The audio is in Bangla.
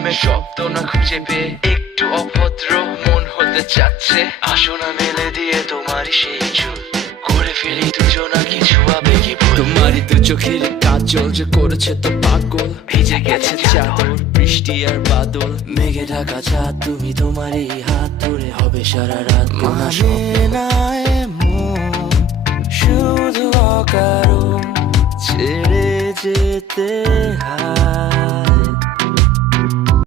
প্রেমের শব্দ না খুঁজে পেয়ে একটু অভদ্র মন হতে চাচ্ছে। আসো না মেলে দিয়ে তোমারই সেই চুল, করে ফেলি দুজনা কিছু আবেগী ভুল। তোমারই দু চোখের কাজল যে করেছে তো পাগল, ভিজে গেছে চাদর বৃষ্টি আর বাদল। মেঘে ঢাকা চাঁদ তুমি তোমারই হাত ধরে হবে সারা রাত। মানে না এমন শুধু অকারণ ছেড়ে যেতে হয়।